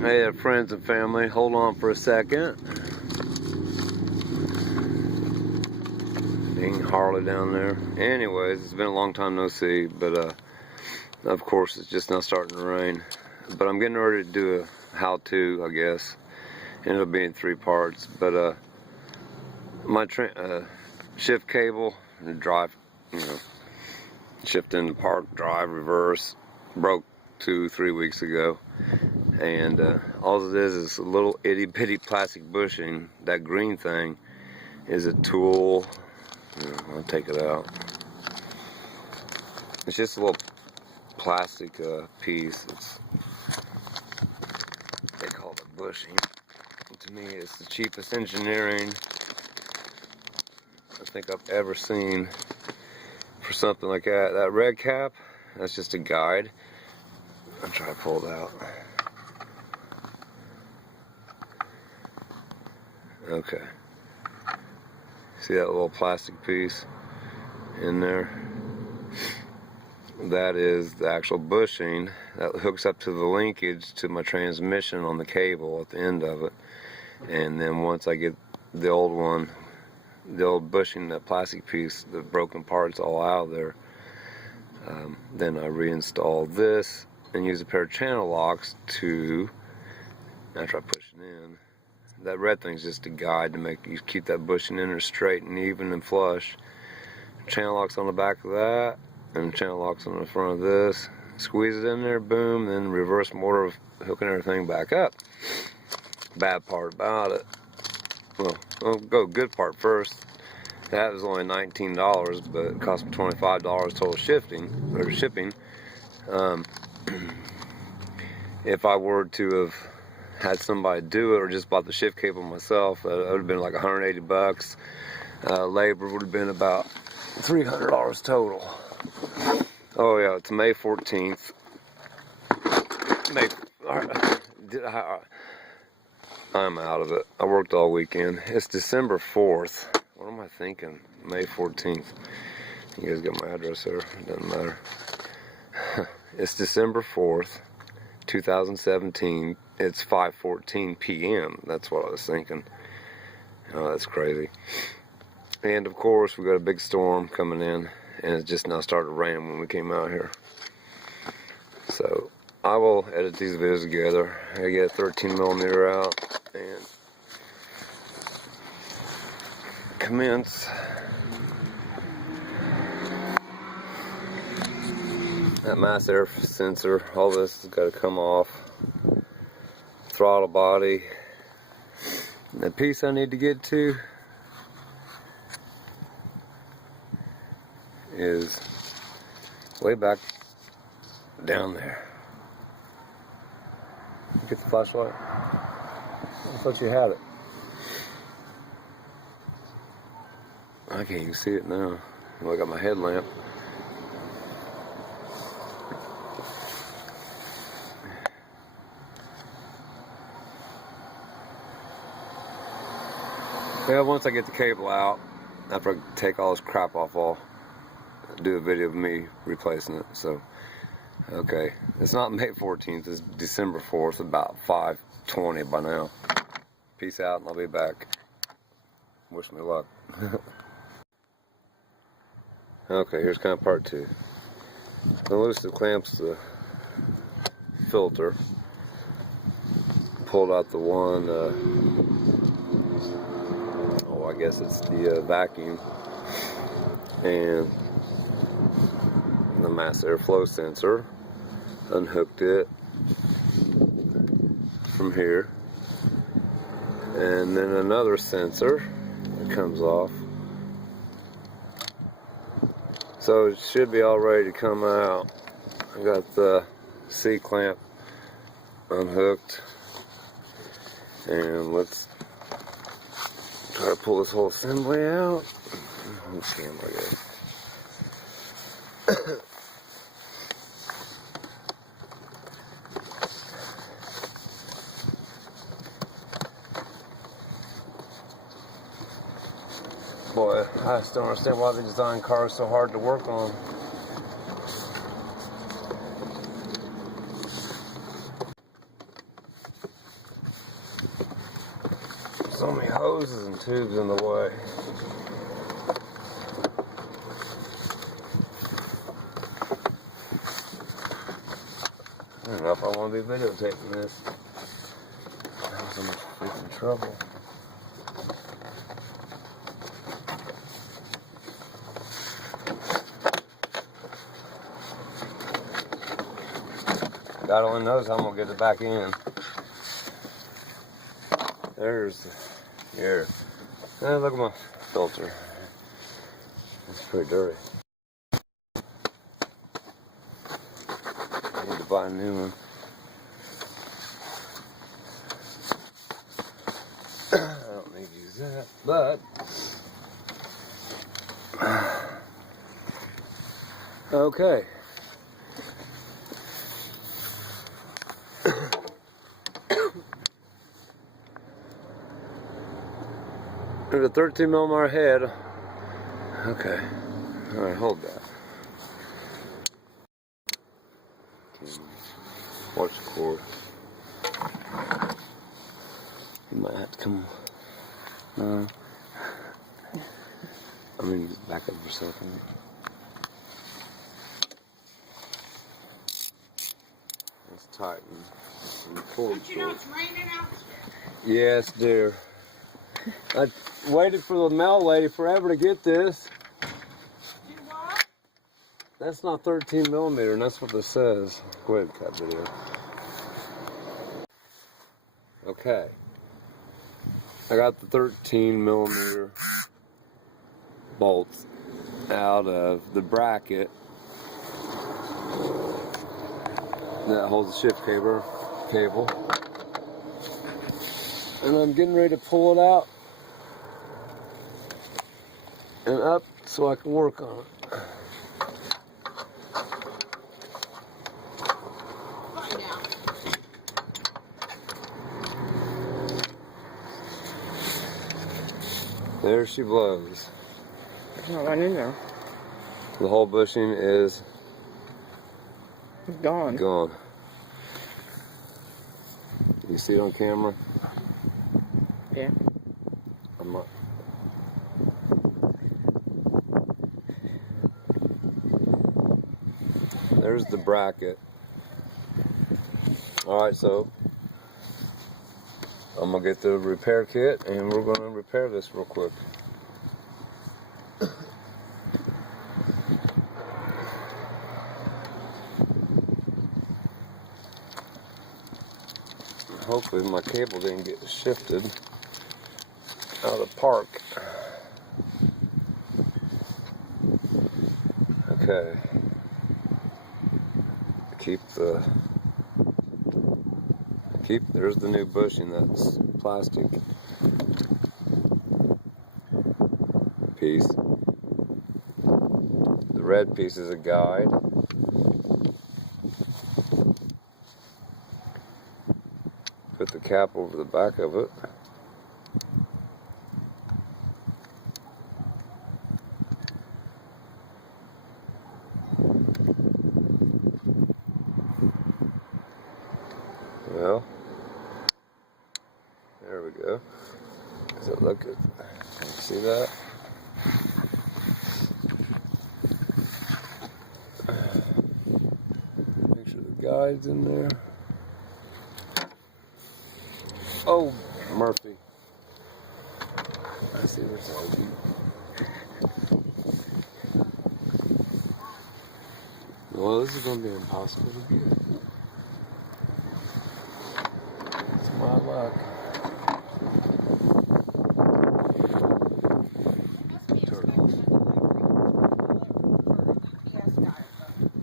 Hey there, friends and family, hold on for a second. Being Harley down there. Anyways, it's been a long time no see, but of course it's just now starting to rain. But I'm getting ready to do a how-to, I guess. Ended up being 3 parts, but my shift cable, drive, shift into park, drive, reverse, broke 2-3 weeks ago. And all it is a little itty bitty plastic bushing. That green thing is a tool. I'll take it out. It's just a little plastic piece. They call it bushing. To me, it's the cheapest engineering I think I've ever seen for something like that. That red cap, that's just a guide. I'll try to pull it out. Okay. See that little plastic piece in there? That is the actual bushing that hooks up to the linkage to my transmission on the cable at the end of it. And then once I get the old one, the old bushing, that plastic piece, the broken parts all out of there, then I reinstall this and use a pair of channel locks to, after I push it in, that red thing's just a guide to make you keep that bushing in there straight and even and flush. Channel locks on the back of that, and channel locks on the front of this. Squeeze it in there, boom, then reverse motor of hooking everything back up. Bad part about it, well, I'll go good part first. That was only $19, but it cost me $25 total shipping. If I were to have had somebody do it or just bought the shift cable myself, it would have been like $180. Labor would have been about $300 total. Oh yeah, it's May 14th. I'm out of it. I worked all weekend. It's December 4th. What am I thinking? May 14th. You guys got my address there. It doesn't matter. It's December 4th, 2017. It's 5:14 p.m. That's what I was thinking. Oh, that's crazy. And of course, we got a big storm coming in, and it just now started raining when we came out here. So I will edit these videos together. I get a 13mm out and commence. That mass air sensor, all this has got to come off. Throttle body. The piece I need to get to is way back down there. Get the flashlight. I thought you had it. I can't even see it now. I got my headlamp. Yeah, once I get the cable out, after I take all this crap off, I'll do a video of me replacing it. So, okay, it's not May 14th, it's December 4th, about 5:20 by now. Peace out, and I'll be back. Wish me luck. Okay, here's kind of part 2. I loosed the clamps, the filter, pulled out the one, I guess it's the vacuum, and the mass airflow sensor, unhooked it from here, and then another sensor that comes off. So it should be all ready to come out. I got the C-clamp unhooked, and let's try to pull this whole assembly out. This camera, guys. Boy, I still don't understand why they design cars so hard to work on. So many hoses and tubes in the way. I don't know if I want to be videotaping this. I'm so much freaking trouble. God only knows how I'm gonna get it back in. There's the air. Look at my filter. It's pretty dirty. I need to buy a new one. I don't need to use that, but okay. There's a 13mm head. Okay. Alright, hold that. Watch the cord. You might have to come. I mean, just back up for a second. Let's tighten. Don't you know it's raining out? Yes, dear. I waited for the mail lady forever to get this. Do what? That's not 13mm, and that's what this says. Go ahead, cut video. Okay. I got the 13mm bolts out of the bracket that holds the shift cable. And I'm getting ready to pull it out and up so I can work on it. There she blows. There's not one in there. The whole bushing is gone. Gone. You see it on camera? Yeah. I'm not. There's the bracket. Alright, so I'm gonna get the repair kit and we're gonna repair this real quick. Hopefully my cable didn't get shifted out of park. Okay. There's the new bushing, that's plastic piece. The red piece is a guide. Put the cap over the back of it. Well, there we go. Does it look good? Can you see that? Make sure the guide's in there. Oh, Murphy. I see what's on. Well, this is going to be impossible to get. It's my luck.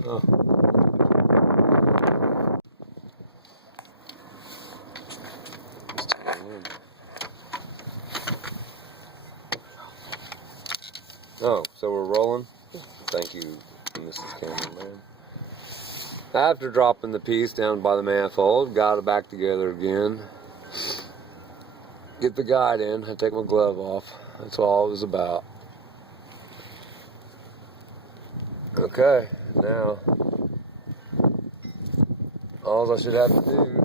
Oh. Oh, so we're rolling? Thank you, Mrs. Cameraman. After dropping the piece down by the manifold, got it back together again. Get the guide in, I take my glove off. That's all it was about. Okay, now, all I should have to do,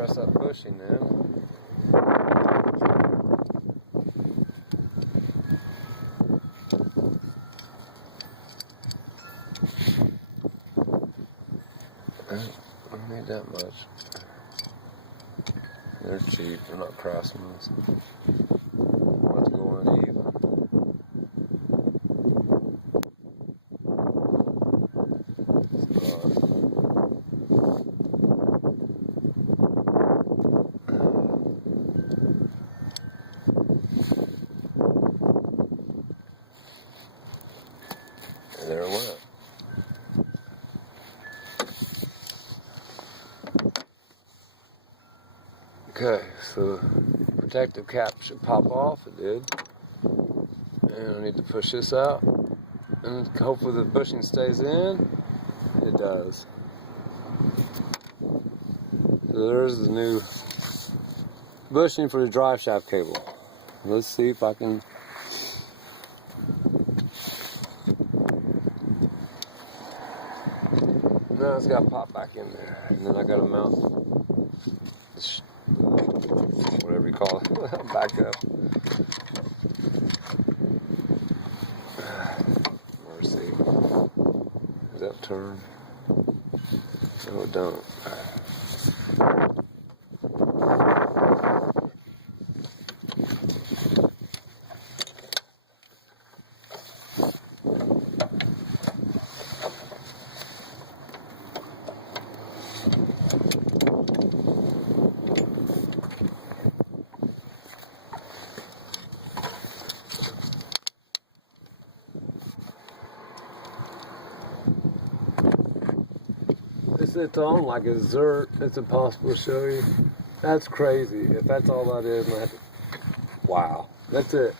press that bushing in. I don't need that much. They're cheap, they're not Craftsman's. Let's go uneven. There it went. Okay, so protective cap should pop off. It did. And I need to push this out. And hopefully the bushing stays in. It does. So there's the new bushing for the drive shaft cable. Let's see if I can. Now it's got to pop back in there. And then I got to mount whatever you call it, back up. Let's see. Does that turn? No, it don't. It's on like a zert. It's impossible to show you. That's crazy. If that's all that is, wow. That's it.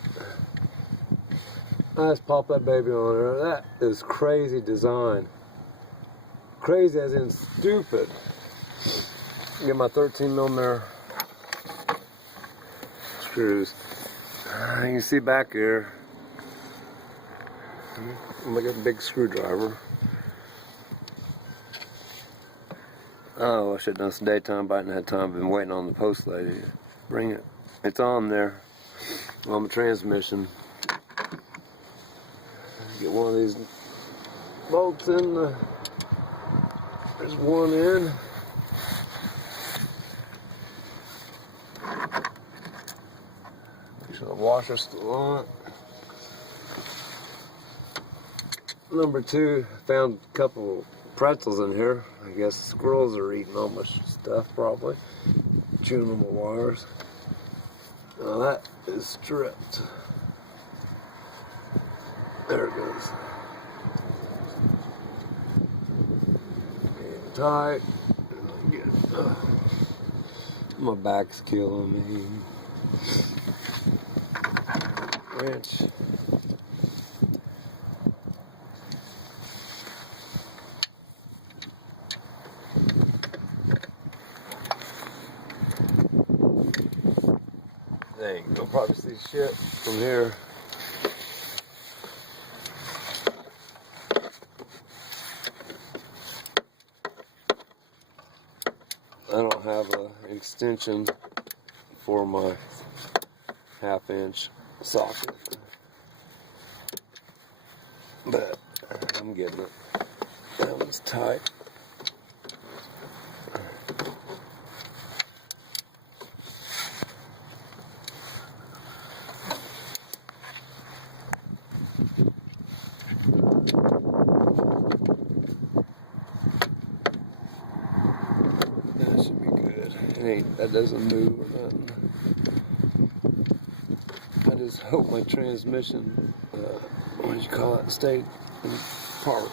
I just pop that baby on there. That is crazy design. Crazy as in stupid. Get my 13mm screws. You can see back here. Look at a big screwdriver. Oh, I should have done some daytime, but I hadn't had time. I've been waiting on the post lady to bring it. It's on there on the transmission. Get one of these bolts in. There's one in. Make sure the washer's still on. Number two, found a couple pretzels in here. I guess squirrels are eating all my stuff, probably. Chewing on my wires. Now that is stripped. There it goes. And tight. My back's killing me. Wrench. Dang, you'll probably see shit from here. I don't have an extension for my 1/2-inch socket, but I'm getting it. That one's tight. That should be good. That doesn't move or nothing. I just hope my transmission, what do you call it, stayed in park.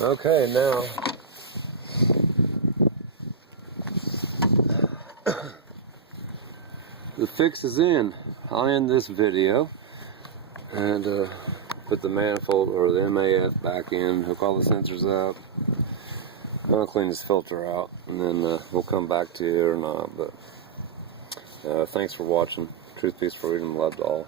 Okay, now the fix is in. I'll end this video and put the manifold or the MAF back in, hook all the sensors up. I'll clean this filter out, and then we'll come back to it or not. But thanks for watching. Truth, peace, freedom, love to all.